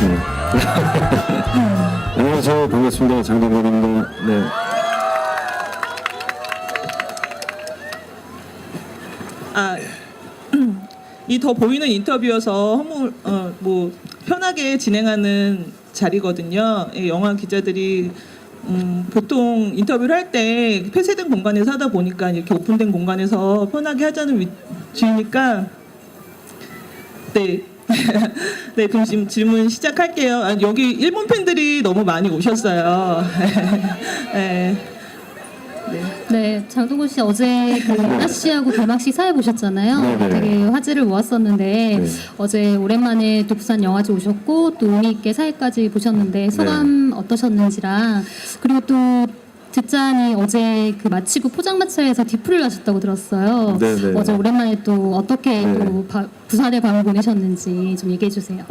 네. 안녕하세요. 반갑습니다. 장동건입니다. 네. 이 더 보이는 인터뷰여서 뭐 편하게 진행하는 자리거든요. 영화 기자들이 보통 인터뷰를 할 때 폐쇄된 공간에서 하다 보니까 이렇게 오픈된 공간에서 편하게 하자는 위치니까 네. 네, 그럼 지금 질문 시작할게요. 여기 일본 팬들이 너무 많이 오셨어요. 네. 네, 장동건 씨 어제 그 연하 씨하고 개막식 사회 보셨잖아요. 네네. 되게 화제를 모았었는데 네. 어제 오랜만에 또 부산 영화제 오셨고 또 의미 있게 사회까지 보셨는데 소감 어떠셨는지랑 그리고 또 듣자니 어제 그 마치고 포장마차에서 뒤풀이를 하셨다고 들었어요. 네네. 어제 오랜만에 또 어떻게 네. 또 부산의 밤을 보내셨는지 좀 얘기해 주세요.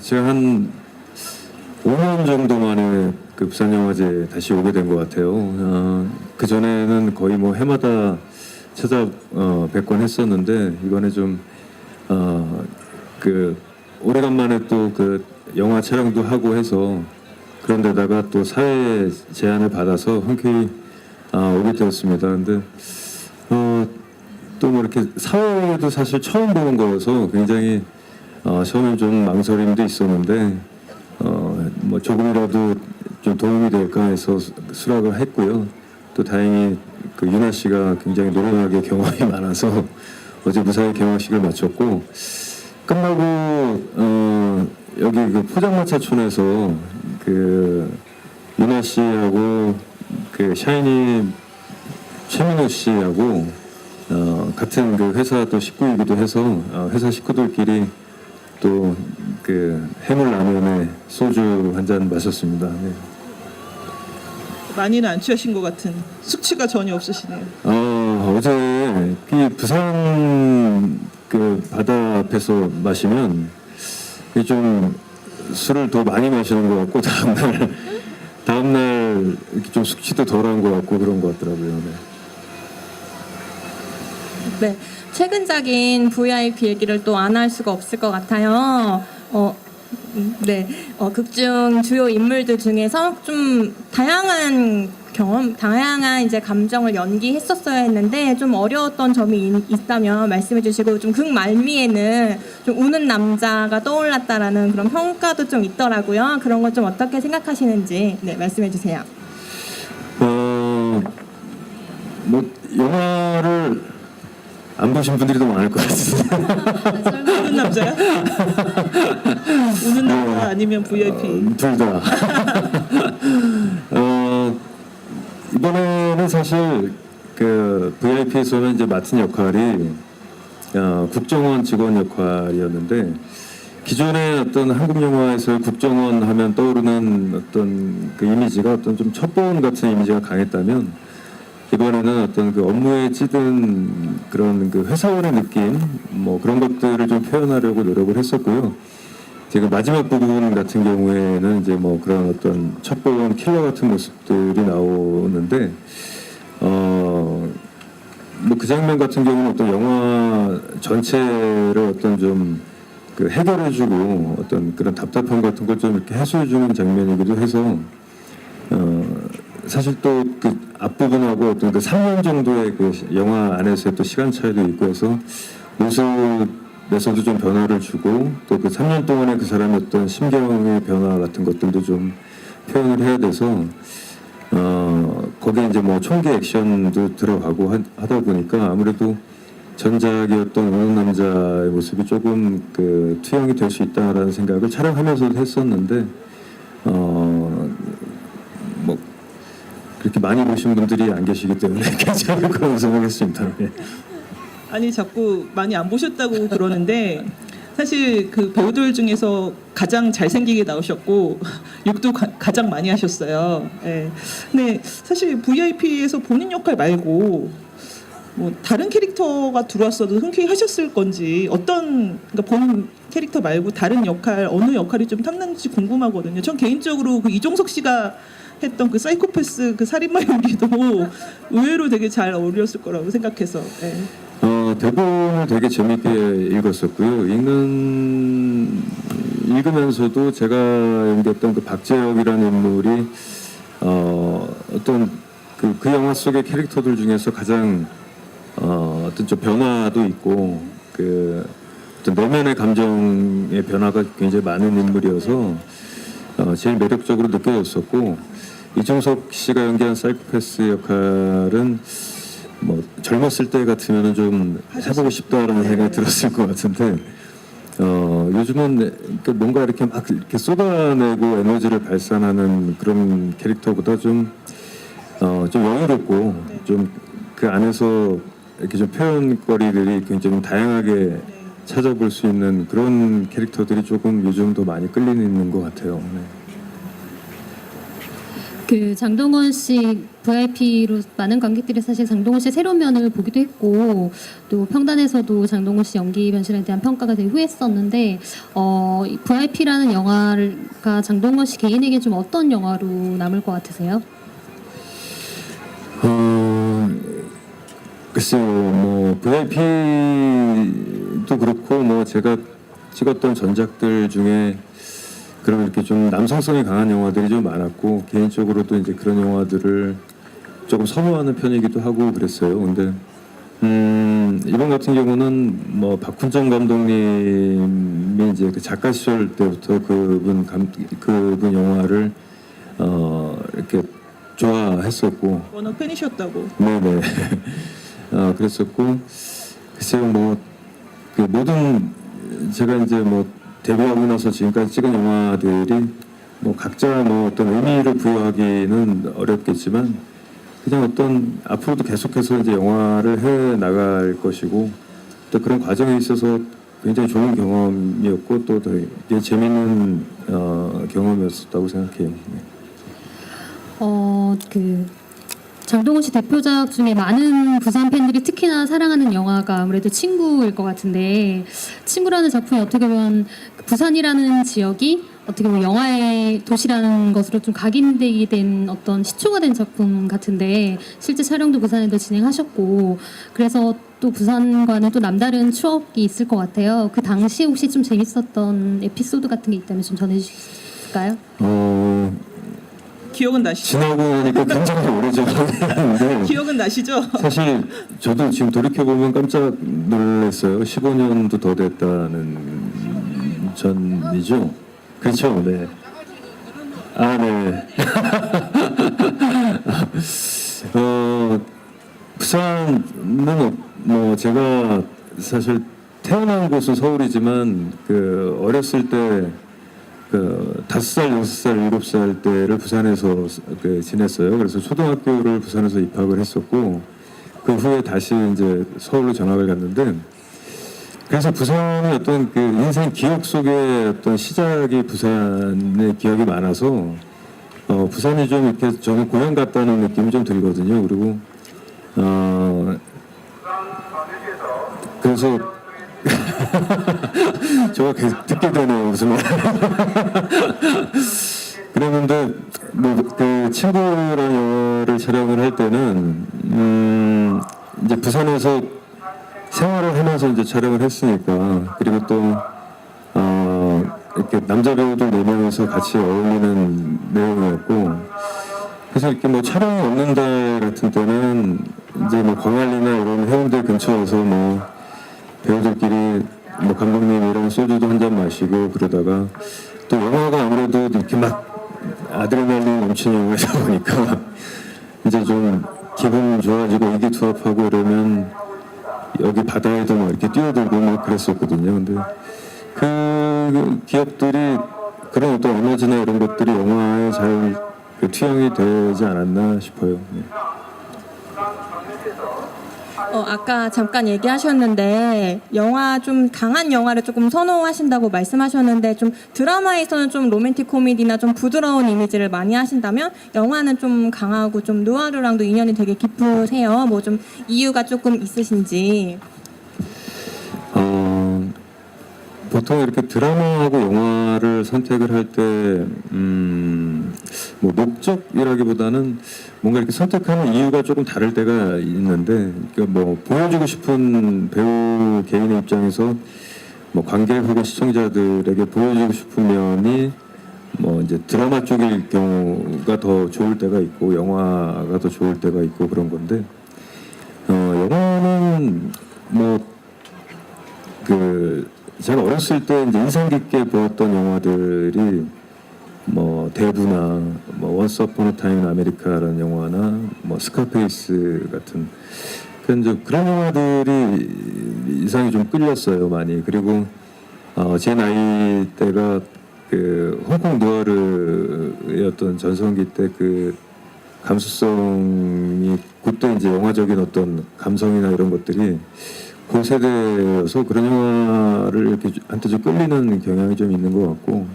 제가 한 5년 정도 만에 그 부산영화제 다시 오게 된 것 같아요. 그 전에는 거의 뭐 해마다 찾아 뵙곤 했었는데 이번에 좀 그 오래간만에 또 그 영화 촬영도 하고 해서 그런데다가 또 사회 제안을 받아서 흔쾌히 오게 되었습니다. 근데 또 뭐 이렇게 사회도 사실 처음 보는 거여서 굉장히 처음엔 좀 망설임도 있었는데 뭐 조금이라도 좀 도움이 될까 해서 수락을 했고요. 또 다행히 그 윤아 씨가 굉장히 노련하게 경험이 많아서 어제 무사히 개막식을 마쳤고 끝나고 여기 그 포장마차촌에서 그 윤아 씨하고 그 샤이니 최민호 씨하고 같은 그 회사 또 식구이기도 해서 회사 식구들끼리 또 그 해물라면에 소주 한 잔 마셨습니다. 네. 많이는 안 취하신 것 같은 숙취가 전혀 없으시네요. 어제 이 부산 그 바다 앞에서 마시면 이게 좀 술을 더 많이 마시는 것 같고 다음날 이렇게 좀 숙취도 덜한 것 같고 그런 것 같더라고요. 네. 네, 최근작인 VIP 얘기를 또 안 할 수가 없을 것 같아요. 네, 극중 주요 인물들 중에서 좀 다양한 경험, 다양한 이제 감정을 연기했었어야 했는데 좀 어려웠던 점이 있다면 말씀해주시고 좀 극 말미에는 좀 우는 남자가 떠올랐다라는 그런 평가도 좀 있더라고요. 그런 건 좀 어떻게 생각하시는지 네 말씀해주세요. 뭐 영화를 안 보신 분들이 더 많을 것 같습니다. 우는 남자야? 우는 남자 아니면 VIP? 둘 다. 이번에는 사실 그 VIP에서는 이제 맡은 역할이 국정원 직원 역할이었는데 기존의 어떤 한국 영화에서 국정원 하면 떠오르는 어떤 그 이미지가 어떤 좀 첩보원 같은 이미지가 강했다면 이번에는 어떤 그 업무에 찌든 그런 그 회사원의 느낌 뭐 그런 것들을 좀 표현하려고 노력을 했었고요. 지금 마지막 부분 같은 경우에는 이제 뭐 그런 어떤 첩보원 킬러 같은 모습들이 나오는데 뭐 그 장면 같은 경우는 어떤 영화 전체를 어떤 좀 그 해결해주고 어떤 그런 답답함 같은 걸 좀 이렇게 해소해주는 장면이기도 해서 사실 또 그 앞부분하고 어떤 그 3년 정도의 그 영화 안에서의 또 시간 차이도 있고 해서 모습에서도 좀 변화를 주고 또 그 3년 동안의 그 사람의 어떤 심경의 변화 같은 것들도 좀 표현을 해야 돼서 거기에 이제 뭐 총기 액션도 들어가고 하다 보니까 아무래도 전작이었던 우는 남자의 모습이 조금 그 투영이 될 수 있다라는 생각을 촬영하면서도 했었는데 뭐 그렇게 많이 보신 분들이 안 계시기 때문에 괜찮을 거라고 생각했습니다. 네. 아니 자꾸 많이 안 보셨다고 그러는데 사실 그 배우들 중에서 가장 잘생기게 나오셨고 욕도 가장 많이 하셨어요. 네. 근데 사실 VIP에서 본인 역할 말고 뭐 다른 캐릭터가 들어왔어도 흔쾌히 하셨을 건지 그러니까 본인 캐릭터 말고 다른 역할 어느 역할이 좀 탐나는지 궁금하거든요. 전 개인적으로 그 이종석 씨가 했던 그 사이코패스 그 살인마 연기도 의외로 되게 잘 어울렸을 거라고 생각해서. 네. 대본을 되게 재밌게 읽었었고요. 읽는 읽으면서도 제가 연기했던 그 박재혁이라는 인물이 어떤 그 영화 속의 캐릭터들 중에서 가장 어떤 좀 변화도 있고 그 어떤 내면의 감정의 변화가 굉장히 많은 인물이어서 제일 매력적으로 느껴졌었고, 이종석 씨가 연기한 사이코패스 역할은 뭐 젊었을 때 같으면 좀 해보고 싶다라는 생각이 들었을 것 같은데 요즘은 뭔가 이렇게 막 이렇게 쏟아내고 에너지를 발산하는 그런 캐릭터보다 좀 여유롭고 좀 그 안에서 이렇게 좀 표현거리들이 굉장히 다양하게 찾아볼 수 있는 그런 캐릭터들이 조금 요즘 더 많이 끌리는 것 같아요. 네. 그 장동건 씨 VIP로 많은 관객들이 사실 장동건 씨의 새로운 면을 보기도 했고, 또 평단에서도 장동건 씨 연기 변신에 대한 평가가 되게 후했었는데, 이 VIP라는 영화가 장동건 씨 개인에게 좀 어떤 영화로 남을 것 같으세요? 글쎄요, 뭐 VIP도 그렇고 뭐 제가 찍었던 전작들 중에 그런 이렇게 좀 남성성이 강한 영화들이 좀 많았고, 개인적으로도 이제 그런 영화들을 조금 선호하는 편이기도 하고 그랬어요. 근데 이번 같은 경우는 뭐 박훈정 감독님이 이제 그 작가 시절 때부터 그분 영화를 이렇게 좋아했었고, 워낙 팬이셨다고. 네네. 그랬었고, 글쎄요, 뭐, 그 모든, 제가 이제 뭐, 데뷔하고 나서 지금까지 찍은 영화들이 뭐, 각자 뭐 어떤 의미를 부여하기는 어렵겠지만, 그냥 어떤, 앞으로도 계속해서 이제 영화를 해 나갈 것이고, 또 그런 과정에 있어서 굉장히 좋은 경험이었고, 또 되게 재밌는, 경험이었다고 생각해요. 네. 그 장동건 씨 대표작 중에 많은 부산 팬들이 특히나 사랑하는 영화가 아무래도 친구일 것 같은데, 친구라는 작품이 어떻게 보면 그 부산이라는 지역이 어떻게 보면 영화의 도시라는 것으로 좀 각인되게 된 어떤 시초가 된 작품 같은데, 실제 촬영도 부산에도 진행하셨고, 그래서 또 부산과는 또 남다른 추억이 있을 것 같아요. 그 당시 혹시 좀 재밌었던 에피소드 같은 게 있다면 좀 전해주실 수 있을까요? 기억은 나시죠? 지나고 나니까 굉장히 오래전인데 기억은 나시죠? 사실 저도 지금 돌이켜보면 깜짝 놀랐어요. 15년도 더 됐다는 전이죠. 그렇죠. 네. 네. 부산은 뭐 제가 사실 태어난 곳은 서울이지만 그 어렸을 때 그 5살, 6살, 7살 때를 부산에서 지냈어요. 그래서 초등학교를 부산에서 입학을 했었고, 그 후에 다시 이제 서울로 전학을 갔는데, 그래서 부산의 어떤 그 인생 기억 속의 어떤 시작이 부산의 기억이 많아서 부산이 좀 이렇게 저는 고향 같다는 느낌이 좀 들거든요. 그리고 그래서 저가 계속 듣게 되네요, 무슨 말. 그랬는데, 뭐, 그, 친구라는 영화를 촬영을 할 때는, 이제 부산에서 생활을 하면서 이제 촬영을 했으니까, 그리고 또, 이렇게 남자 배우들 4명이서 같이 어울리는 내용이었고, 그래서 이렇게 뭐 촬영이 없는 달 같은 때는, 이제 뭐 광안리나 이런 해운대 근처에서 뭐, 배우들끼리 뭐 감독님이랑 소주도 한잔 마시고 그러다가, 또 영화가 아무래도 이렇게 막 아드레날린 넘치는 영화다 보니까 이제 좀 기분 좋아지고 의기투합하고 이러면 여기 바다에도 막 이렇게 뛰어들고 막 그랬었거든요. 근데 그 기억들이, 그런 어떤 에너지나 이런 것들이 영화에 잘 투영이 되지 않았나 싶어요. 네. 아까 잠깐 얘기하셨는데 영화 좀 강한 영화를 조금 선호하신다고 말씀하셨는데, 좀 드라마에서는 좀 로맨틱 코미디나 좀 부드러운 이미지를 많이 하신다면 영화는 좀 강하고 좀 누아르랑도 인연이 되게 깊으세요. 뭐 좀 이유가 조금 있으신지. 보통 이렇게 드라마하고 영화를 선택을 할 때, 뭐 목적이라기보다는 뭔가 이렇게 선택하는 이유가 조금 다를 때가 있는데, 그러니까 뭐 보여주고 싶은 배우 개인의 입장에서 뭐 관객 혹은 시청자들에게 보여주고 싶은 면이 뭐 이제 드라마 쪽일 경우가 더 좋을 때가 있고 영화가 더 좋을 때가 있고 그런 건데 영화는 뭐 그 제가 어렸을 때 이제 인상 깊게 보았던 영화들이 뭐 대부나 뭐 원스 어폰 어 타임 인 아메리카라는 영화나 뭐 스카페이스 같은 그런 영화들이 이상이 좀 끌렸어요 많이. 그리고 제 나이 때가 그 홍콩 누아르의 어떤 전성기 때 그 감수성이 그때 이제 영화적인 어떤 감성이나 이런 것들이 그 세대여서 그런 영화를 이렇게 한테 좀 끌리는 경향이 좀 있는 것 같고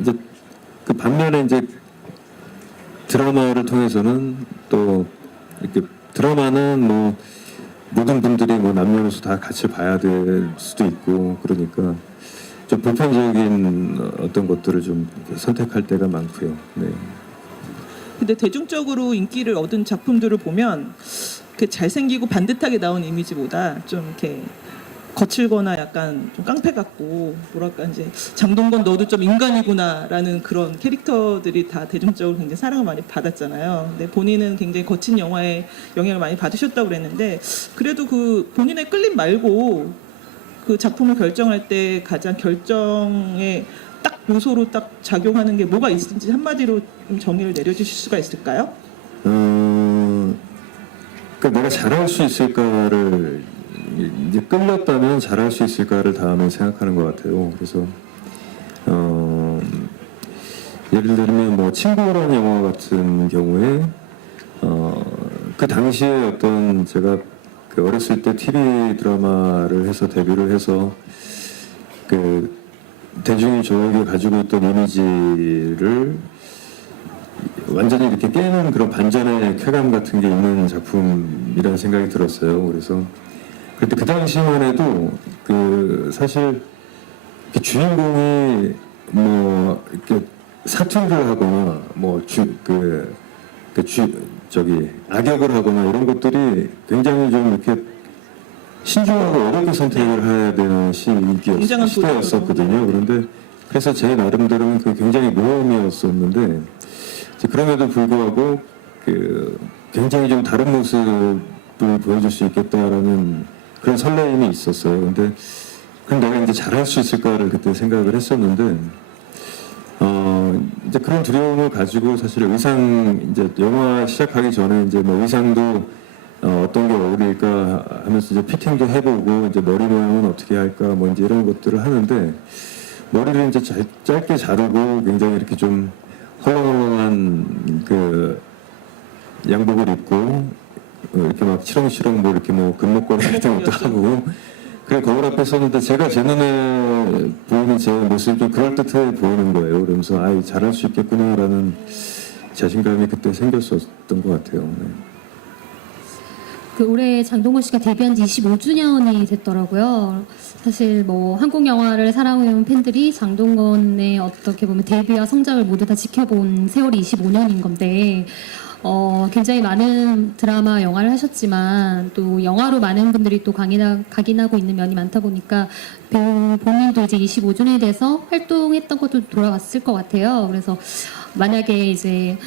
이제 그 반면에 이제 드라마를 통해서는 또 이렇게 드라마는 뭐 모든 분들이 뭐 남녀노소 다 같이 봐야 될 수도 있고 그러니까 좀 보편적인 어떤 것들을 좀 선택할 때가 많고요. 네. 근데 대중적으로 인기를 얻은 작품들을 보면 그 잘생기고 반듯하게 나온 이미지보다 좀 이렇게 거칠거나 약간 좀 깡패 같고 뭐랄까 이제 장동건 너도 좀 인간이구나라는 그런 캐릭터들이 다 대중적으로 굉장히 사랑을 많이 받았잖아요. 근데 본인은 굉장히 거친 영화에 영향을 많이 받으셨다고 그랬는데 그래도 그 본인의 끌림 말고 그 작품을 결정할 때 가장 결정에 딱 요소로 딱 작용하는 게 뭐가 있는지 한마디로 좀 정의를 내려주실 수가 있을까요? 그러니까 내가 잘할 수 있을까를 이제 끌렸다면 잘할 수 있을까를 다음에 생각하는 것 같아요. 그래서 예를 들면 뭐 친구라는 영화 같은 경우에 그 당시에 어떤 제가 그 어렸을 때 TV 드라마를 해서 데뷔를 해서 그 대중이 저에게 가지고 있던 이미지를 완전히 이렇게 깨는 그런 반전의 쾌감 같은 게 있는 작품이라는 생각이 들었어요. 그래서 그때 그 당시만 해도 그 사실 그 주인공이 뭐 이렇게 사투리를 하거나 뭐 저기 악역을 하거나 이런 것들이 굉장히 좀 이렇게 신중하고 어렵게 선택을 해야 되는 시대였었거든요. 그런데 그래서 제 나름대로는 그 굉장히 모험이었었는데 그럼에도 불구하고 그 굉장히 좀 다른 모습을 보여줄 수 있겠다라는 그런 설레임이 있었어요. 근데 그럼 내가 이제 잘할 수 있을까를 그때 생각을 했었는데 이제 그런 두려움을 가지고 사실 의상 이제 영화 시작하기 전에 이제 뭐 의상도 어떤 게 어울릴까 하면서 이제 피팅도 해보고 이제 머리 모양은 어떻게 할까 뭐 이제 이런 것들을 하는데 머리를 이제 짧게 자르고 굉장히 이렇게 좀 헐렁헐렁한 그 양복을 입고 이렇게 막 치렁치렁 뭐 이렇게 뭐 금목걸이 같은 것도 하고 그래 거울 앞에 섰는데 제가 제 눈에 보이는 제 모습이 좀 그럴듯해 보이는 거예요. 그러면서 아 잘할 수 있겠구나라는 자신감이 그때 생겼었던 것 같아요. 네. 그 올해 장동건 씨가 데뷔한 지 25주년이 됐더라고요. 사실 뭐 한국 영화를 사랑해온 팬들이 장동건의 어떻게 보면 데뷔와 성장을 모두 다 지켜본 세월이 25년인 건데 굉장히 많은 드라마, 영화를 하셨지만 또 영화로 많은 분들이 또 각인하고 있는 면이 많다 보니까 배우 본인도 이제 25주년에 대해서 활동했던 것도 돌아왔을 것 같아요. 그래서 만약에 이제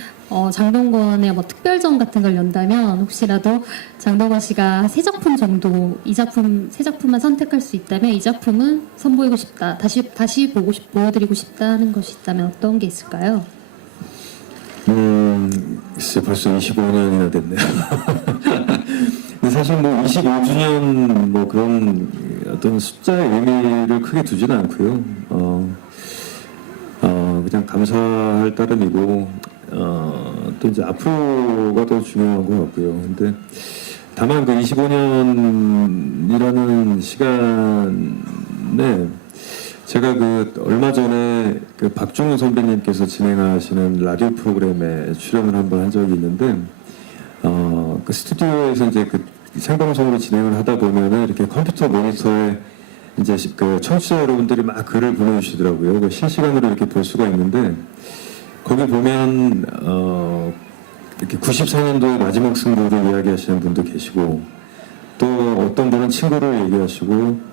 장동건의 뭐 특별전 같은 걸 연다면 혹시라도 장동건 씨가 세 작품 정도 세 작품만 선택할 수 있다면 이 작품은 선보이고 싶다, 다시 보여드리고 싶다 하는 것이 있다면 어떤 게 있을까요? 글쎄 벌써 25년이나 됐네요. 근데 사실 뭐 25주년 뭐 그런 어떤 숫자의 의미를 크게 두지는 않고요. 그냥 감사할 따름이고 또 이제 앞으로가 더 중요한 것 같고요. 근데 다만 그 25년이라는 시간에 제가 그 얼마 전에 그 박중훈 선배님께서 진행하시는 라디오 프로그램에 출연을 한번 한 적이 있는데 그 스튜디오에서 이제 그 생방송으로 진행을 하다 보면은 이렇게 컴퓨터 모니터에 이제 그 청취자 여러분들이 막 글을 보내주시더라고요. 그 실시간으로 이렇게 볼 수가 있는데 거기 보면 이렇게 94년도의 마지막 승부를 이야기하시는 분도 계시고 또 어떤 분은 친구를 얘기하시고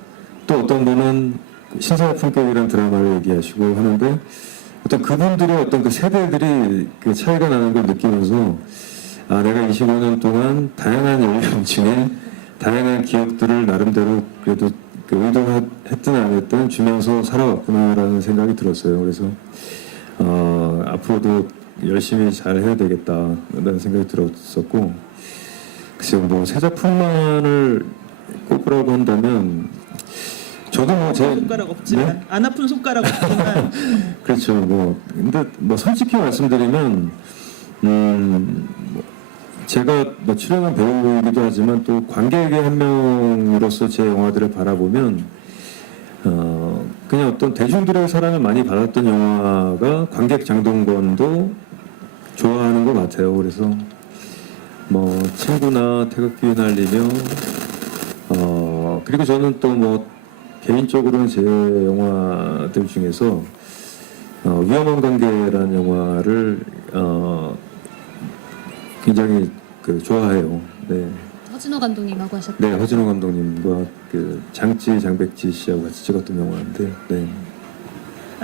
또 어떤 분은 신사의 품격이라는 드라마를 얘기하시고 하는데 어떤 그분들의 어떤 그 세대들이 그 차이가 나는 걸 느끼면서 아, 내가 25년 동안 다양한 연령층의 다양한 기억들을 나름대로 그래도 그 의도했든 안 했든 주면서 살아왔구나라는 생각이 들었어요. 그래서 앞으로도 열심히 잘 해야 되겠다라는 생각이 들었었고, 글쎄요, 뭐 새 작품만을 꼽으라고 한다면 저도 뭐 제 손가락 없지만 네? 안 아픈 손가락 없지만 그렇죠. 뭐 근데 뭐 솔직히 말씀드리면 뭐 제가 뭐 출연한 배우이기도 하지만 또 관객의 한 명으로서 제 영화들을 바라보면 그냥 어떤 대중들의 사랑을 많이 받았던 영화가 관객 장동건도 좋아하는 것 같아요. 그래서 뭐 친구나 태극기 휘날리며 그리고 저는 또 뭐 개인적으로는 제 영화들 중에서 위험한 관계라는 영화를 굉장히 그 좋아해요. 네. 허진호 감독님하고 하셨고 네, 허진호 감독님과 그 장백지 씨하고 같이 찍었던 영화인데, 네.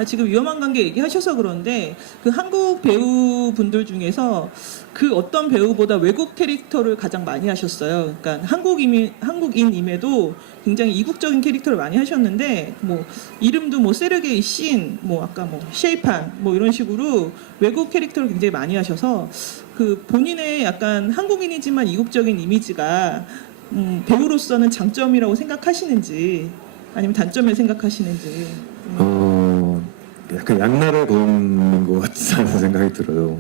지금 위험한 관계 얘기하셔서 그런데 그 한국 배우분들 중에서 그 어떤 배우보다 외국 캐릭터를 가장 많이 하셨어요. 그러니까 한국인임에도 굉장히 이국적인 캐릭터를 많이 하셨는데 뭐 이름도 뭐 세르게이 신, 뭐 아까 뭐 셰이판 뭐 이런 식으로 외국 캐릭터를 굉장히 많이 하셔서 그 본인의 약간 한국인이지만 이국적인 이미지가 배우로서는 장점이라고 생각하시는지 아니면 단점을 생각하시는지. 약간 양날의 검인 것 같다는 생각이 들어요.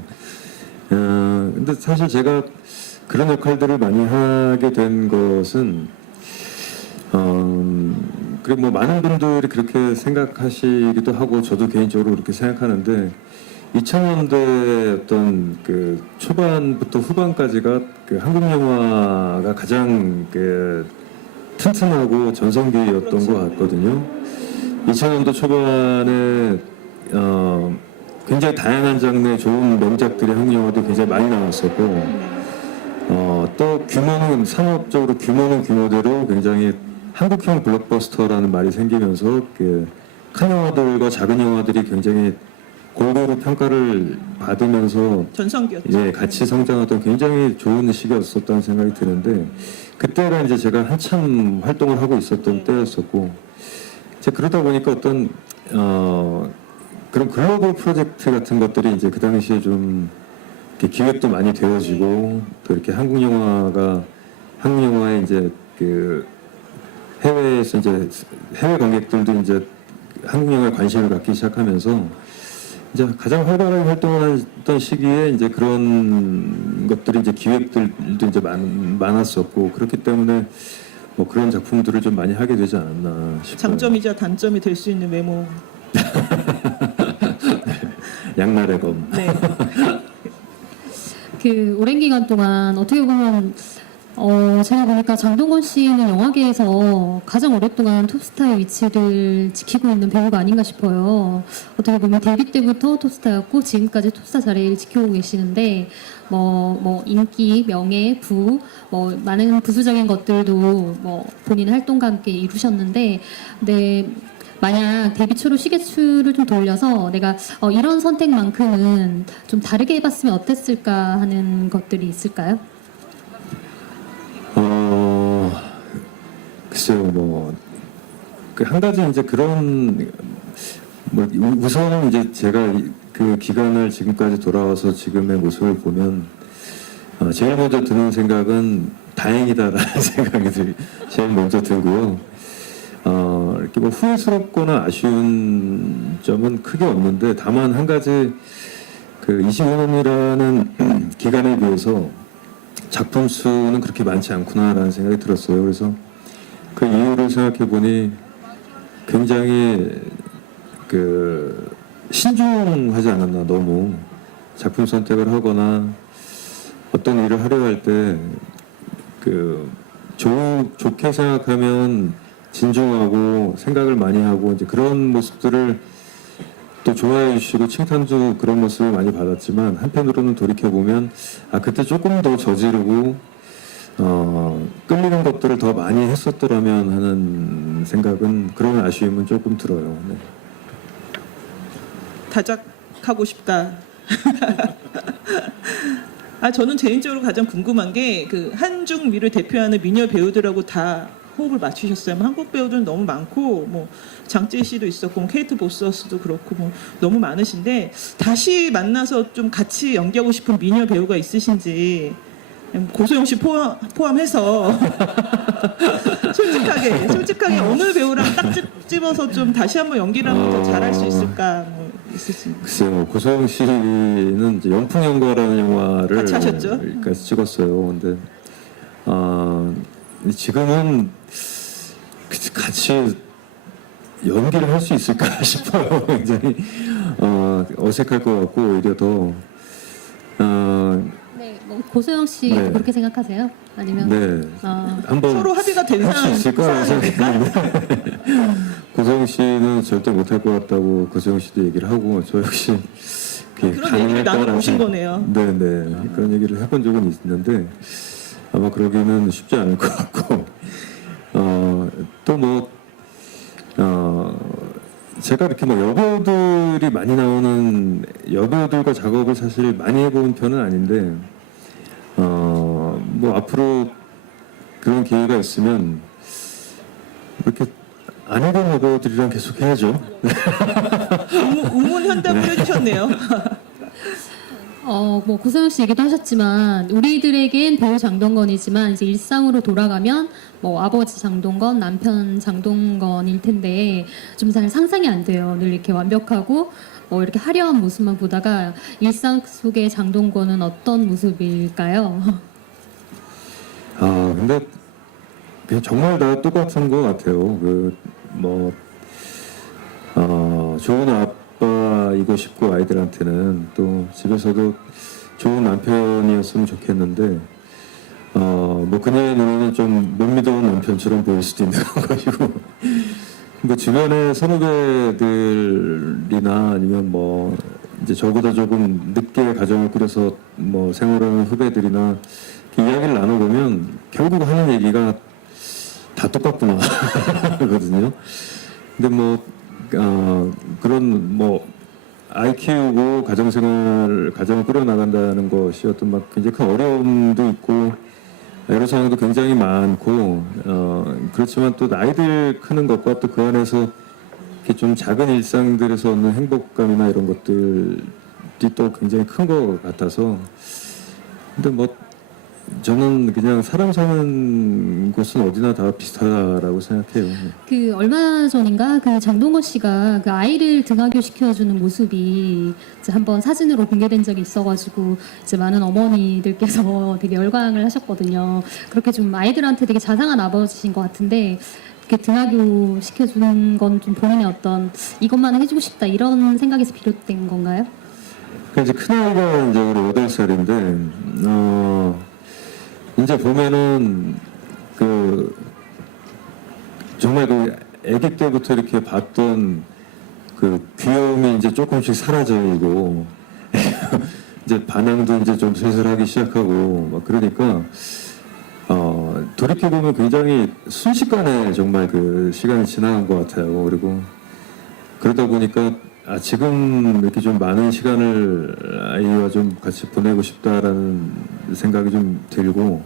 근데 사실 제가 그런 역할들을 많이 하게 된 것은, 그리고 뭐 많은 분들이 그렇게 생각하시기도 하고, 저도 개인적으로 그렇게 생각하는데, 2000년대 어떤 그 초반부터 후반까지가 그 한국 영화가 가장 그 튼튼하고 전성기였던 것 같거든요. 2000년도 초반에 굉장히 다양한 장르의 좋은 명작들이 한국 영화도 굉장히 많이 나왔었고, 또 규모는 산업적으로 규모는 규모대로 굉장히 한국형 블록버스터라는 말이 생기면서 그 큰 영화들과 작은 영화들이 굉장히 골고루 평가를 받으면서 전성기였죠. 예, 같이 성장하던 굉장히 좋은 시기였었다는 생각이 드는데, 그때가 이제 제가 한참 활동을 하고 있었던 때였었고, 이제 그러다 보니까 어떤 그런 글로벌 프로젝트 같은 것들이 이제 그 당시에 좀 이렇게 기획도 많이 되어지고, 또 이렇게 한국 영화에 이제 그 해외에서 이제 해외 관객들도 이제 한국 영화에 관심을 갖기 시작하면서 이제 가장 활발하게 활동하던 시기에 이제 그런 것들이 이제 기획들도 이제 많았었고, 그렇기 때문에 뭐 그런 작품들을 좀 많이 하게 되지 않았나 싶어요. 장점이자 단점이 될 수 있는 외모. 양날의 검. 네. 그 오랜 기간 동안 어떻게 보면 제가 보니까 장동건 씨는 영화계에서 가장 오랫동안 톱스타의 위치를 지키고 있는 배우가 아닌가 싶어요. 어떻게 보면 데뷔 때부터 톱스타였고 지금까지 톱스타 자리를 지켜오고 계시는데 뭐 인기, 명예, 뭐 많은 부수적인 것들도 뭐 본인의 활동과 함께 이루셨는데, 네. 만약 데뷔 초로 시계추를 좀 돌려서 내가 이런 선택만큼은 좀 다르게 해봤으면 어땠을까 하는 것들이 있을까요? 글쎄요, 뭐 그 한 가지 이제 그런 뭐 우선은 이제 제가 그 기간을 지금까지 돌아와서 지금의 모습을 보면 제일 먼저 드는 생각은 다행이다라는 생각이 제일 먼저 들고요. 이렇게 뭐 후회스럽거나 아쉬운 점은 크게 없는데, 다만 한 가지 그 25년이라는 기간에 비해서 작품 수는 그렇게 많지 않구나라는 생각이 들었어요. 그래서 그 이유를 생각해 보니 굉장히 그 신중하지 않았나, 너무 작품 선택을 하거나 어떤 일을 하려 할 때 그 좋게 생각하면 진중하고 생각을 많이 하고 이제 그런 모습들을 또 좋아해 주시고 칭찬도 그런 모습을 많이 받았지만, 한편으로는 돌이켜 보면 그때 조금 더 저지르고 끌리는 것들을 더 많이 했었더라면 하는 생각은, 그런 아쉬움은 조금 들어요. 네. 다작하고 싶다. 저는 개인적으로 가장 궁금한 게 그 한중미를 대표하는 미녀 배우들하고 다 호흡을 맞추셨어요. 한국 배우들은 너무 많고 뭐 장재 씨도 있었고 뭐 케이트 보스워스도 그렇고 뭐 너무 많으신데 다시 만나서 좀 같이 연기하고 싶은 미녀 배우가 있으신지, 고소영 씨 포함해서 솔직하게 어느 배우랑 딱 집어서 좀 다시 한번 연기를 하면 더 잘할 수 있을까 뭐 있으신지. 글쎄요, 고소영 씨는 이제 연풍연가라는 영화를 같이 하셨죠? 같이 찍었어요. 근데 지금은 같이 연기를 할 수 있을까 싶어요. 굉장히 어색할 것 같고, 오히려 더 네, 뭐 고소영 씨도 네. 그렇게 생각하세요? 아니면 네, 한번 서로 합의가 되는 할 수 있을까 생각했는데 고소영 씨는 절대 못할 것 같다고 고소영 씨도 얘기를 하고, 저 역시 그런 얘기를 나눠보신 거네요. 네네, 그런 얘기를 해본 적은 있는데 아마 그러기는 쉽지 않을 것 같고, 또 뭐 제가 이렇게 뭐 여배우들이 많이 나오는 여배우들과 작업을 사실 많이 해본 편은 아닌데, 뭐 앞으로 그런 기회가 있으면 이렇게 안 해본 여배우들이랑 계속 해야죠. 우문현답을 해주셨네요. 뭐 고소영 씨 얘기도 하셨지만 우리들에겐 배우 장동건이지만 이제 일상으로 돌아가면 뭐 아버지 장동건, 남편 장동건일 텐데 좀 잘 상상이 안 돼요. 늘 이렇게 완벽하고 이렇게 화려한 모습만 보다가 일상 속의 장동건은 어떤 모습일까요? 근데 그냥 정말 다 똑같은 것 같아요. 좋은 아빠이고 싶고, 아이들한테는 또 집에서도 좋은 남편이었으면 좋겠는데, 뭐 그녀의 눈에는 좀 못 믿어온 남편처럼 보일 수도 있는 것이고, 뭐 주변의 선후배들이나 아니면 뭐 이제 저보다 조금 늦게 가정을 꾸려서 뭐 생활하는 후배들이나 이야기를 나눠보면 결국 하는 얘기가 다 똑같구나 거든요. 근데 뭐 그런 뭐 아이 키우고 가정을 꾸려 나간다는 것이 어떤 막 굉장히 큰 어려움도 있고 여러 상황도 굉장히 많고, 그렇지만 또 아이들 크는 것과 또 그 안에서 이렇게 좀 작은 일상들에서 얻는 행복감이나 이런 것들이 또 굉장히 큰 것 같아서, 근데 뭐 저는 그냥 사람 사는 곳은 어디나 다 비슷하다라고 생각해요. 그 얼마 전인가 그 장동건 씨가 그 아이를 등하교 시켜주는 모습이 이제 한번 사진으로 공개된 적이 있어가지고 이제 많은 어머니들께서 되게 열광을 하셨거든요. 그렇게 좀 아이들한테 되게 자상한 아버지신 것 같은데 이렇게 등하교 시켜주는 건 좀 본인의 어떤 이것만은 해주고 싶다 이런 생각에서 비롯된 건가요? 이제 큰 아이가 이제 우리 8살인데 이제 보면은 정말 아기 때부터 이렇게 봤던 그 귀여움이 이제 조금씩 사라지고 이제 반항도 이제 좀 슬슬 하기 시작하고 막 그러니까 돌이켜 보면 굉장히 순식간에 정말 그 시간이 지나간 것 같아요. 그리고 그러다 보니까 지금 이렇게 좀 많은 시간을 아이와 좀 같이 보내고 싶다라는 생각이 좀 들고,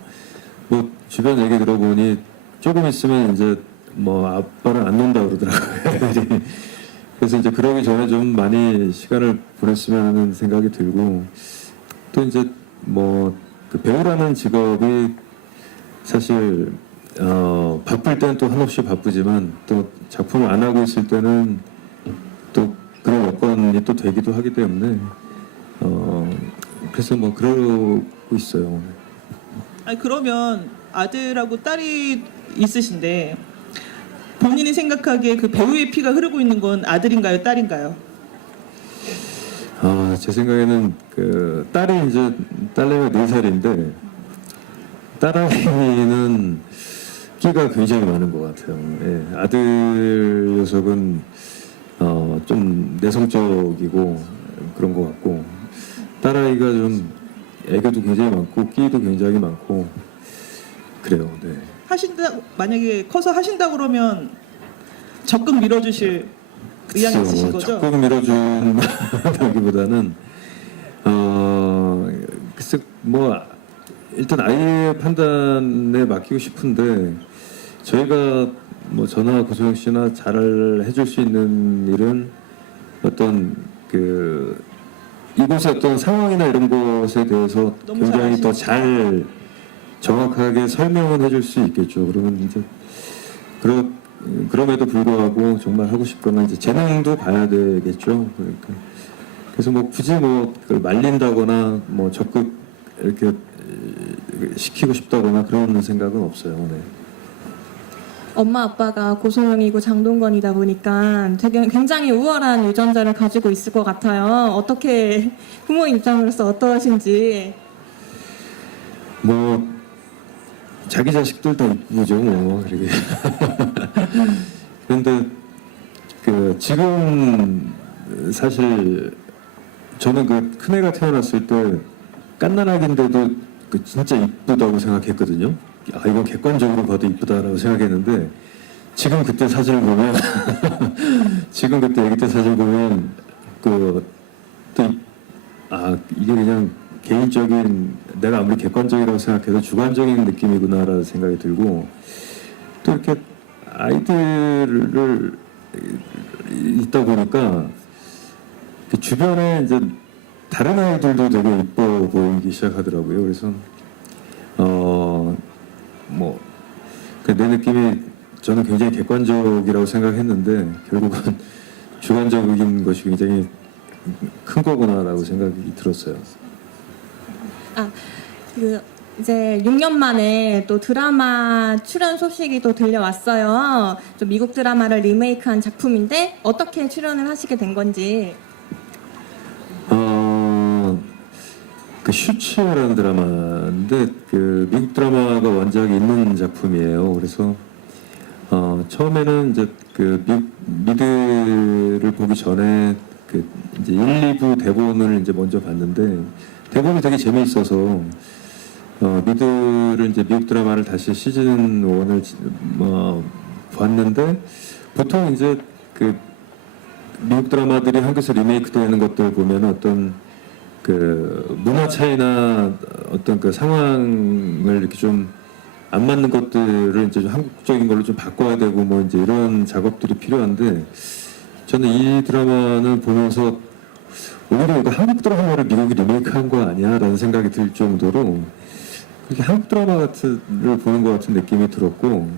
뭐 주변 얘기 들어보니 조금 있으면 이제 뭐 아빠를 안 논다 그러더라고요. 그래서 이제 그러기 전에 좀 많이 시간을 보냈으면 하는 생각이 들고, 또 이제 뭐 그 배우라는 직업이 사실 바쁠 때는 또 한없이 바쁘지만 또 작품을 안 하고 있을 때는 또 그런 여건이 또 되기도 하기 때문에 그래서 뭐 그러고 있어요. 그러면 아들하고 딸이 있으신데 본인이 생각하기에 그 배우의 피가 흐르고 있는 건 아들인가요, 딸인가요? 제 생각에는 그 딸이 이제 딸내미가 4살인데 딸아이는 끼가 굉장히 많은 것 같아요. 예, 아들 녀석은 좀 내성적이고 그런 것 같고, 딸아이가 좀 애교도 굉장히 많고 끼도 굉장히 많고, 그래요. 네. 만약에 커서 하신다 그러면 적극 밀어주실 의향이 글쎄요, 있으신 거죠? 적극 밀어준다기보다는 글쎄 뭐 일단 아이의 판단에 맡기고 싶은데 저희가 뭐 저나 고소영 씨나 잘 해줄 수 있는 일은 어떤 그 이곳의 어떤 상황이나 이런 것에 대해서 너무 굉장히 더 잘 잘 정확하게 설명은 해줄 수 있겠죠. 그러면 이제 그럼에도 불구하고 정말 하고 싶거나 이제 재능도 봐야 되겠죠. 그러니까 그래서 뭐 굳이 뭐 그걸 말린다거나 뭐 적극 이렇게 시키고 싶다거나 그런 생각은 없어요. 네. 엄마 아빠가 고소영이고 장동건이다 보니까 되게 굉장히 우월한 유전자를 가지고 있을 것 같아요. 어떻게 부모 입장으로서 어떠신지. 뭐 자기 자식들 다 이쁘죠. 뭐 그러게. 그런데 그 지금 사실 저는 그 큰애가 태어났을 때 갓난아기인데도 그 진짜 이쁘다고 생각했거든요. 아 이건 객관적으로 봐도 이쁘다라고 생각했는데 지금 그때 사진을 보면 지금 그때 아기 때 사진 보면 그 또 이게 그냥 개인적인 내가 아무리 객관적이라고 생각해도 주관적인 느낌이구나라는 생각이 들고 또 이렇게 아이들을 있다 보니까 그 주변에 이제 다른 아이들도 되게 이뻐 보이기 시작하더라고요. 그래서 뭐 내 느낌이 저는 굉장히 객관적이라고 생각했는데 결국은 주관적인 것이 굉장히 큰 거구나라고 생각이 들었어요. 이제 6년 만에 또 드라마 출연 소식이 또 들려왔어요. 좀 미국 드라마를 리메이크한 작품인데 어떻게 출연을 하시게 된 건지. 그 슈츠라는 드라마인데 그 미국 드라마가 원작이 있는 작품이에요. 그래서 처음에는 이제 그 미드를 보기 전에 그 이제 1, 2부 대본을 이제 먼저 봤는데 대본이 되게 재미있어서 미드를 이제 미국 드라마를 다시 시즌 1을 봤는데 보통 이제 그 미국 드라마들이 한국에서 리메이크 되는 것들 보면 어떤 그 문화 차이나 어떤 그 상황을 이렇게 좀 안 맞는 것들을 이제 좀 한국적인 걸로 좀 바꿔야 되고 뭐 이제 이런 작업들이 필요한데 저는 이 드라마는 보면서 오히려 이거 한국 드라마를 미국이 리메이크한 거 아니야라는 생각이 들 정도로 그렇게 한국 드라마 같은를 보는 것 같은 느낌이 들었고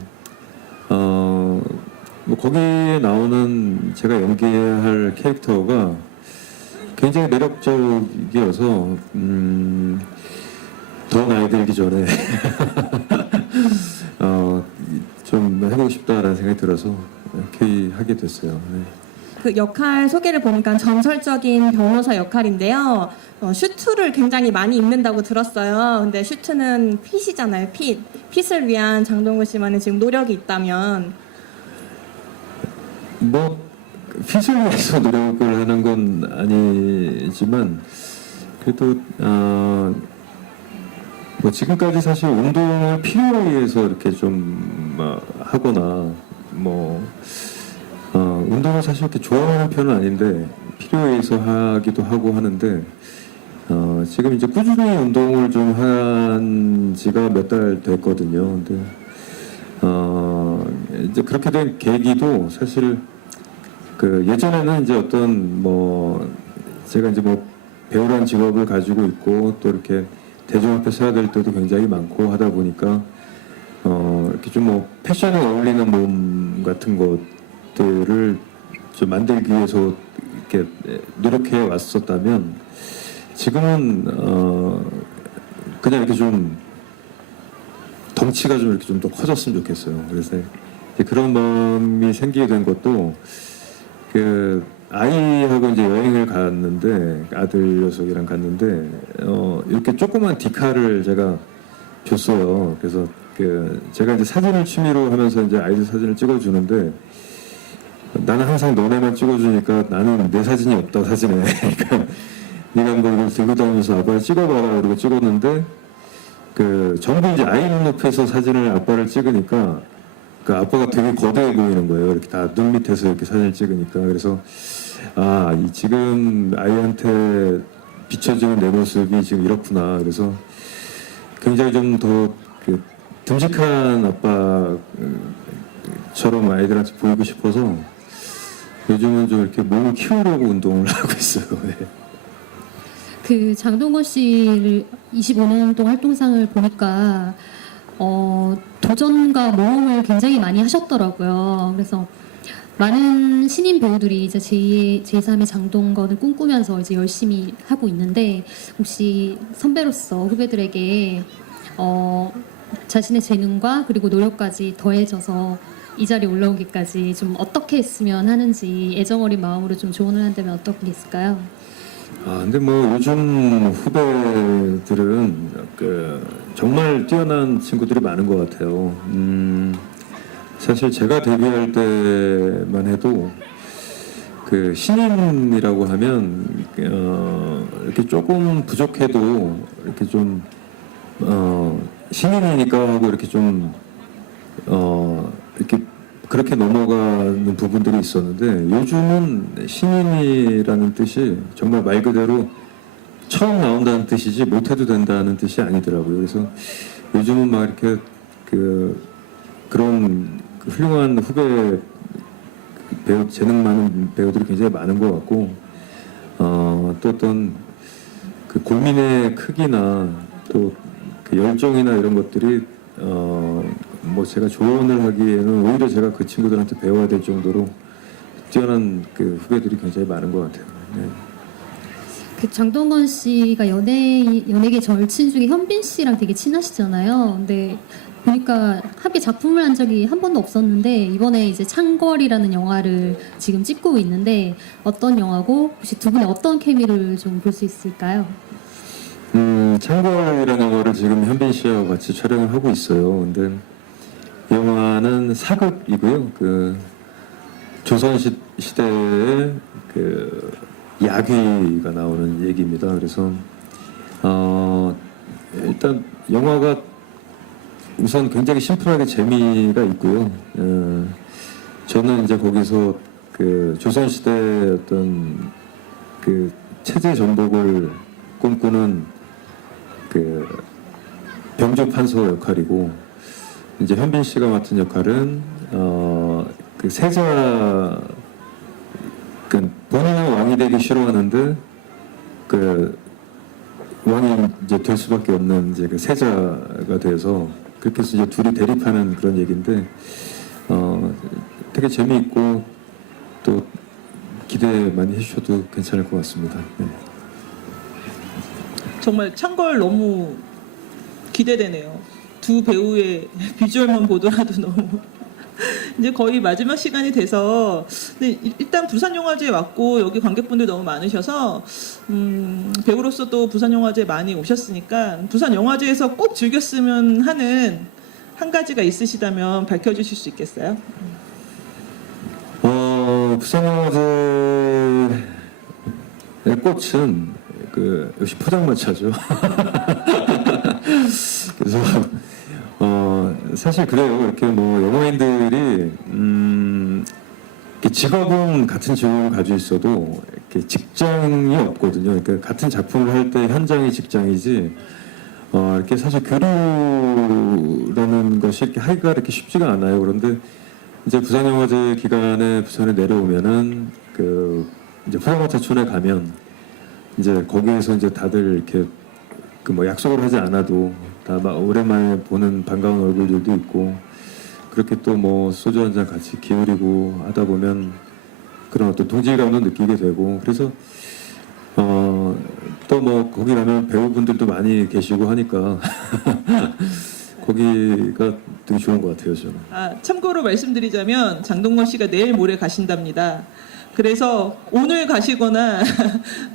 뭐 거기에 나오는 제가 연기할 캐릭터가 굉장히 매력적이어서 더 나이 들기 전에 좀 해보고 싶다라는 생각이 들어서 이렇게 하게 됐어요. 네. 그 역할 소개를 보니까 전설적인 변호사 역할인데요. 슈트를 굉장히 많이 입는다고 들었어요. 근데 슈트는 핏이잖아요. 핏. 핏을 위한 장동건 씨만의 지금 노력이 있다면. 뭐 핏을 위해서 노력을 하는 건 아니지만 그래도 뭐 지금까지 사실 운동을 필요에 의해서 이렇게 좀 하거나 뭐 운동을 사실 이렇게 좋아하는 편은 아닌데 필요에 의해서 하기도 하고 하는데 지금 이제 꾸준히 운동을 좀 한 지가 몇 달 됐거든요. 근데 이제 그렇게 된 계기도 사실 그 예전에는 이제 어떤 뭐 제가 이제 뭐 배우라는 직업을 가지고 있고 또 이렇게 대중 앞에서 해야 될 때도 굉장히 많고 하다 보니까 이렇게 좀 뭐 패션에 어울리는 몸 같은 것들을 좀 만들기 위해서 이렇게 노력해 왔었다면 지금은 그냥 이렇게 좀 덩치가 좀 이렇게 좀 더 커졌으면 좋겠어요. 그래서 이제 그런 마음이 생기게 된 것도 그 아이하고 이제 여행을 갔는데 아들 녀석이랑 갔는데 이렇게 조그만 디카를 제가 줬어요. 그래서 그 제가 이제 사진을 취미로 하면서 이제 아이들 사진을 찍어주는데 나는 항상 너네만 찍어주니까 나는 내 사진이 없다 사진에. 그러니까 네가 뭐 이걸 들고 다니면서 아빠를 찍어봐라 그러고 찍었는데 그 전부 이제 아이는 높이에서 사진을 아빠를 찍으니까 그 아빠가 되게 거대해 보이는 거예요. 이렇게 다 눈 밑에서 이렇게 사진을 찍으니까. 그래서 이 지금 아이한테 비춰지는 내 모습이 지금 이렇구나. 그래서 굉장히 좀 더 그 듬직한 아빠처럼 아이들한테 보이고 싶어서 요즘은 좀 이렇게 몸을 키우려고 운동을 하고 있어요. 네. 그 장동건 씨를 25년 동안 활동상을 보니까 도전과 모험을 굉장히 많이 하셨더라고요. 그래서 많은 신인 배우들이 이제 제3의 장동건을 꿈꾸면서 이제 열심히 하고 있는데 혹시 선배로서 후배들에게 자신의 재능과 그리고 노력까지 더해져서 이 자리에 올라오기까지 좀 어떻게 했으면 하는지 애정어린 마음으로 좀 조언을 한다면 어떤 게 있을까요? 근데 뭐 요즘 후배들은 그 정말 뛰어난 친구들이 많은 것 같아요. 사실 제가 데뷔할 때만 해도 그 신인이라고 하면 이렇게 조금 부족해도 이렇게 좀 신인이니까 하고 이렇게 좀 이렇게 그렇게 넘어가는 부분들이 있었는데 요즘은 신인이라는 뜻이 정말 말 그대로 처음 나온다는 뜻이지 못해도 된다는 뜻이 아니더라고요. 그래서 요즘은 막 이렇게 그런 훌륭한 후배 배우, 재능 많은 배우들이 굉장히 많은 것 같고 또 어떤 그 고민의 크기나 또 그 열정이나 이런 것들이 뭐 제가 조언을 하기에는 오히려 제가 그 친구들한테 배워야 될 정도로 뛰어난 그 후배들이 굉장히 많은 것 같아요. 네. 그 장동건 씨가 연예계 절친 중에 현빈 씨랑 되게 친하시잖아요. 근데 보니까 함께 작품을 한 적이 한 번도 없었는데 이번에 이제 창궐이라는 영화를 지금 찍고 있는데 어떤 영화고 혹시 두 분의 어떤 케미를 좀 볼 수 있을까요? 창궐이라는 영화를 지금 현빈 씨와 같이 촬영을 하고 있어요. 근데 이 영화는 사극이고요. 그 조선 시대의 그 야귀가 나오는 얘기입니다. 그래서 일단 영화가 우선 굉장히 심플하게 재미가 있고요. 저는 이제 거기서 그 조선 시대 어떤 그 체제 전복을 꿈꾸는 그 병조 판서 역할이고 이제 현빈 씨가 맡은 역할은 그 세자 그 본인은 왕이 되기 싫어하는데 그 왕이 이제 될 수밖에 없는 이제 그 세자가 돼서 그렇게 해서 이제 둘이 대립하는 그런 얘기인데 되게 재미있고 또 기대 많이 해주셔도 괜찮을 것 같습니다. 네. 정말 창궐 너무 기대되네요. 두 배우의 비주얼만 보더라도 너무 이제 거의 마지막 시간이 돼서 근데 일단 부산영화제에 왔고 여기 관객분들 너무 많으셔서 배우로서 또 부산영화제에 많이 오셨으니까 부산영화제에서 꼭 즐겼으면 하는 한 가지가 있으시다면 밝혀주실 수 있겠어요? 부산영화제의 꽃은 그 역시 포장마차죠. 그래서 사실 그래요. 이렇게 뭐 영화인들이 이렇게 직업은 같은 직업을 가지고 있어도 이렇게 직장이 없거든요. 그러니까 같은 작품을 할 때 현장이 직장이지. 이렇게 사실 교류라는 것이 이렇게 하기가 이렇게 쉽지가 않아요. 그런데 이제 부산영화제 기간에 부산에 내려오면은 그 이제 포장마차촌에 가면 이제 거기에서 이제 다들 이렇게 그 뭐 약속을 하지 않아도 다 막 오랜만에 보는 반가운 얼굴들도 있고 그렇게 또 뭐 소주 한 잔 같이 기울이고 하다 보면 그런 어떤 동질감도 느끼게 되고 그래서 또 뭐 거기 가면 배우분들도 많이 계시고 하니까 거기가 되게 좋은 것 같아요 저는. 참고로 말씀드리자면 장동건 씨가 내일 모레 가신답니다. 그래서 오늘 가시거나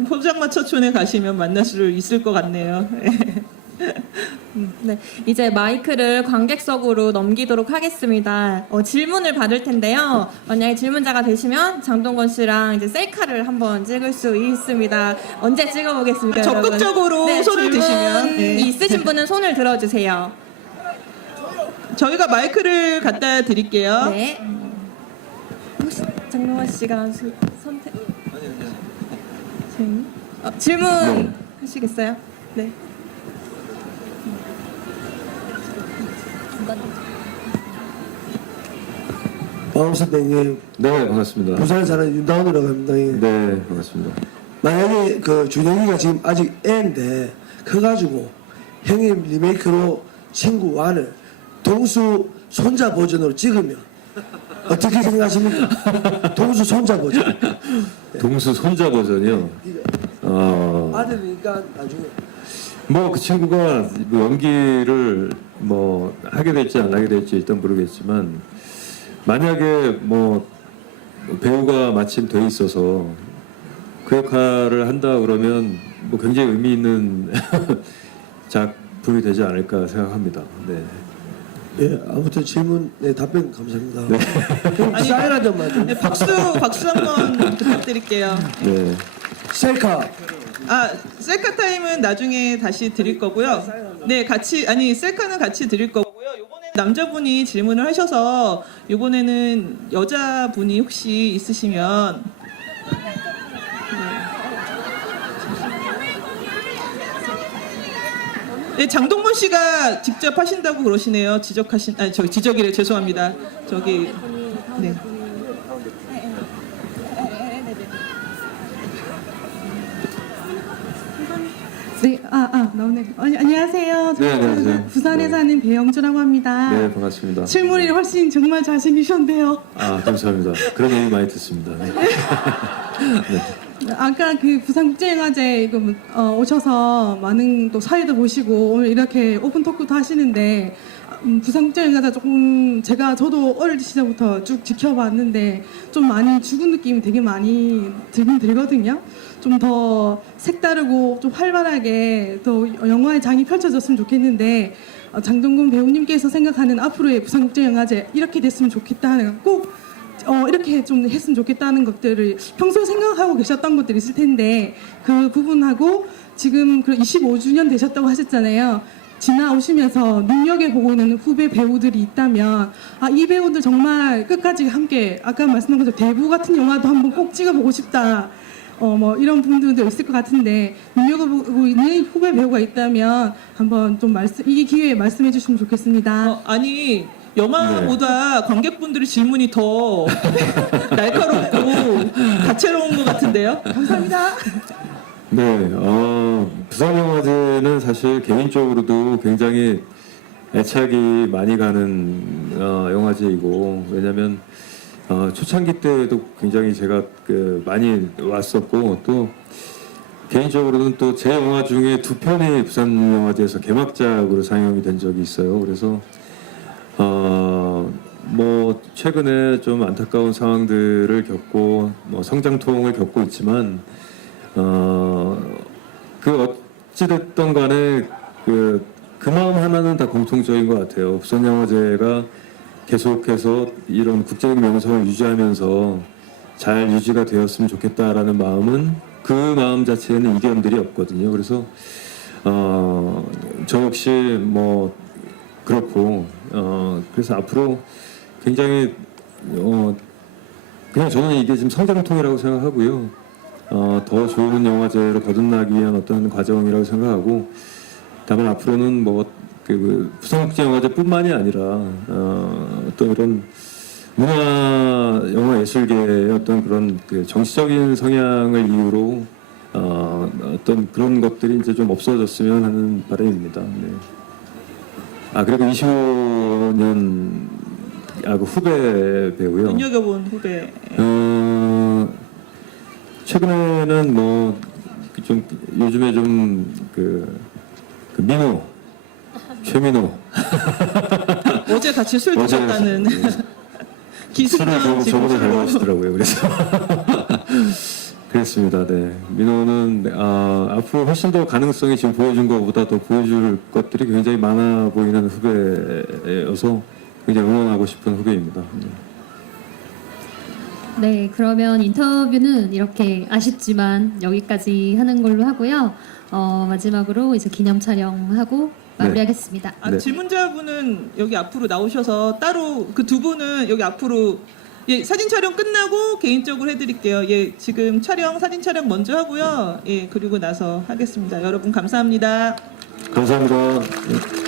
포장마차촌에 가시면 만날 수 있을 것 같네요. 네, 이제 마이크를 관객석으로 넘기도록 하겠습니다. 질문을 받을 텐데요. 만약에 질문자가 되시면 장동건 씨랑 이제 셀카를 한번 찍을 수 있습니다. 언제 찍어보겠습니까? 적극적으로 여러분? 손을 질문 드시면, 네. 있으신 분은 손을 들어주세요. 저희가 마이크를 갖다 드릴게요. 네. 혹시 장동건 씨가 선택? 질문 하시겠어요? 네. 반갑습니다. 형님. 네, 반갑습니다. 부산에 사는 윤다운이라고 합니다. 형님. 네, 반갑습니다. 만약에 그 준영이가 지금 아직 애인데 커가지고 형님 리메이크로 친구 완을 동수 손자 버전으로 찍으면 어떻게 생각하십니까? 동수 손자 버전. 동수 손자 버전이요. 아들이니까 나중에 뭐 그 친구가 뭐 연기를 뭐 하게 될지 안 하게 될지 일단 모르겠지만 만약에 뭐 배우가 마침 돼 있어서 그 역할을 한다 그러면 뭐 굉장히 의미 있는 작품이 되지 않을까 생각합니다. 네. 예 아무튼 질문 네 답변 감사합니다. 형 사인 한 점만 좀. 네, 박수 한번 부탁드릴게요. 네. 셀카 셀카 타임은 나중에 다시 드릴 거고요. 네, 셀카는 같이 드릴 거고요. 이번에는 남자분이 질문을 하셔서 이번에는 여자분이 혹시 있으시면 네, 장동건 씨가 직접 하신다고 그러시네요. 지적이래. 죄송합니다. 네. 네, 나오네. 안녕하세요. 네, 안녕하세요. 부산에 네. 사는 배영주라고 합니다. 네, 반갑습니다. 실물이 훨씬 정말 잘생기셨는데요. 아, 감사합니다. 그런 얘기 많이 듣습니다. 네. 아까 그 부산국제영화제 이거 오셔서 많은 또 사회도 보시고 오늘 이렇게 오픈 토크도 하시는데 부산국제영화제 조금 저도 어릴 시절부터 쭉 지켜봤는데 좀 많이 죽은 느낌이 되게 많이 들긴 들거든요. 좀 더 색다르고 좀 활발하게 또 영화의 장이 펼쳐졌으면 좋겠는데 장동건 배우님께서 생각하는 앞으로의 부산국제영화제 이렇게 됐으면 좋겠다 하는 꼭 이렇게 좀 했으면 좋겠다는 것들을 평소에 생각하고 계셨던 것들이 있을 텐데 그 부분하고 지금 25주년 되셨다고 하셨잖아요. 지나오시면서 눈여겨보고 있는 후배 배우들이 있다면 이 배우들 정말 끝까지 함께 아까 말씀한 것처럼 대부 같은 영화도 한번 꼭 찍어보고 싶다. 뭐 이런 분들도 있을 것 같은데 눈여겨보고 있는 후배 배우가 있다면 한번 좀 이 기회에 말씀해 주시면 좋겠습니다. 영화보다 관객분들의 질문이 더 날카롭고 다채로운 것 같은데요. 감사합니다. 네, 부산영화제는 사실 개인적으로도 굉장히 애착이 많이 가는 영화제이고 왜냐하면 초창기 때도 굉장히 제가 많이 왔었고 또 개인적으로는 또 제 영화 중에 2편이 부산영화제에서 개막작으로 상영이 된 적이 있어요. 그래서 뭐 최근에 좀 안타까운 상황들을 겪고 뭐 성장통을 겪고 있지만 어찌됐든 간에 그 마음 하나는 다 공통적인 것 같아요. 부산영화제가 계속해서 이런 국제적 명성을 유지하면서 잘 유지가 되었으면 좋겠다라는 마음은 그 마음 자체에는 이견들이 없거든요. 그래서 저 역시 뭐 그렇고 그래서 앞으로 굉장히 그냥 저는 이게 지금 성장통이라고 생각하고요. 더 좋은 영화제를 거듭나기 위한 어떤 과정이라고 생각하고 다만 앞으로는 뭐 부산국제영화제뿐만이 아니라 어떤 이런 문화 영화 예술계의 어떤 그런 정치적인 성향을 이유로 어떤 그런 것들이 이제 좀 없어졌으면 하는 바람입니다. 네. 그리고 25년 그 후배 배우요. 눈여겨본 후배. 최근에는 뭐 좀 요즘에 좀 민호 최민호 어제 같이 술 드셨다는 술을 기승전 저보다 잘 술로. 마시더라고요. 그래서 맞습니다. 네. 민호는 앞으로 훨씬 더 가능성이 지금 보여준 것보다 더 보여줄 것들이 굉장히 많아 보이는 후배여서 굉장히 응원하고 싶은 후배입니다. 네, 그러면 인터뷰는 이렇게 아쉽지만 여기까지 하는 걸로 하고요. 마지막으로 이제 기념 촬영하고 마무리하겠습니다. 네. 질문자분은 여기 앞으로 나오셔서 따로 그 두 분은 여기 앞으로 예, 사진 촬영 끝나고 개인적으로 해드릴게요. 예, 지금 사진 촬영 먼저 하고요. 예, 그리고 나서 하겠습니다. 여러분 감사합니다. 감사합니다.